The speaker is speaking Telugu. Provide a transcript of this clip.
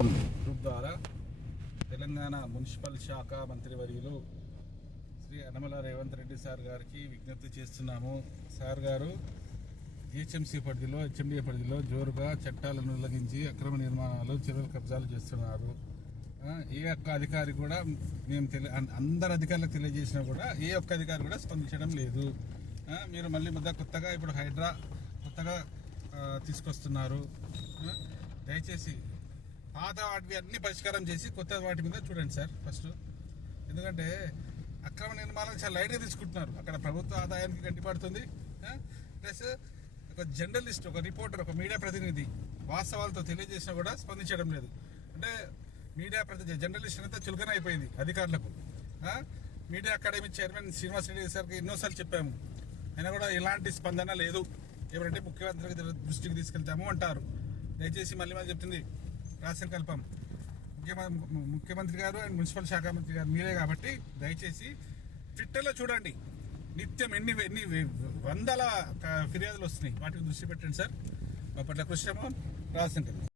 గ్రూప్ ద్వారా తెలంగాణ మున్సిపల్ శాఖ మంత్రివర్యులు శ్రీ యనమల రేవంత్ రెడ్డి సార్ గారికి విజ్ఞప్తి చేస్తున్నాము. సార్ గారు జిహెచ్ఎంసీ పరిధిలో, హెచ్ఎండిఏ పరిధిలో జోరుగా చట్టాలను ఉల్లంఘించి అక్రమ నిర్మాణాలు, చెరువుల కబ్జాలు చేస్తున్నారు. ఏ ఒక్క అధికారి కూడా అందరు అధికారులకు తెలియజేసినా కూడా ఏ ఒక్క అధికారి కూడా స్పందించడం లేదు. మీరు మళ్ళీ కొత్తగా ఇప్పుడు హైడ్రా కొత్తగా తీసుకొస్తున్నారు. దయచేసి పాత వాటివి అన్ని పరిష్కారం చేసి కొత్త వాటి మీద చూడండి సార్ ఫస్ట్. ఎందుకంటే అక్రమ నిర్మాణాలు చాలా లైట్గా తీసుకుంటున్నారు. అక్కడ ప్రభుత్వ ఆదాయానికి గంటిపడుతుంది. ప్లస్ ఒక జర్నలిస్ట్, ఒక రిపోర్టర్, ఒక మీడియా ప్రతినిధి వాస్తవాలతో తెలియజేసినా కూడా స్పందించడం లేదు. అంటే మీడియా ప్రతినిధి, జర్నలిస్ట్ అంతా చులకన అయిపోయింది అధికారులకు. Media academy chairman Srinivas Reddy సార్కి ఎన్నోసార్లు చెప్పాము, అయినా కూడా ఎలాంటి స్పందన లేదు. ఎవరంటే ముఖ్యమంత్రి దృష్టికి తీసుకెళ్తాము అంటారు. దయచేసి మళ్ళీ చెప్తుంది రాసంకల్పం ముఖ్యమంత్రి గారు అండ్ మున్సిపల్ శాఖ మంత్రి గారు మీరే కాబట్టి దయచేసి ట్విట్టర్లో చూడండి. నిత్యం ఎన్ని వందల ఫిర్యాదులు వస్తున్నాయి. వాటికి దృష్టి పెట్టండి సార్. అప్పట్లో కృష్ణమోహన్ రాసంకల్పం.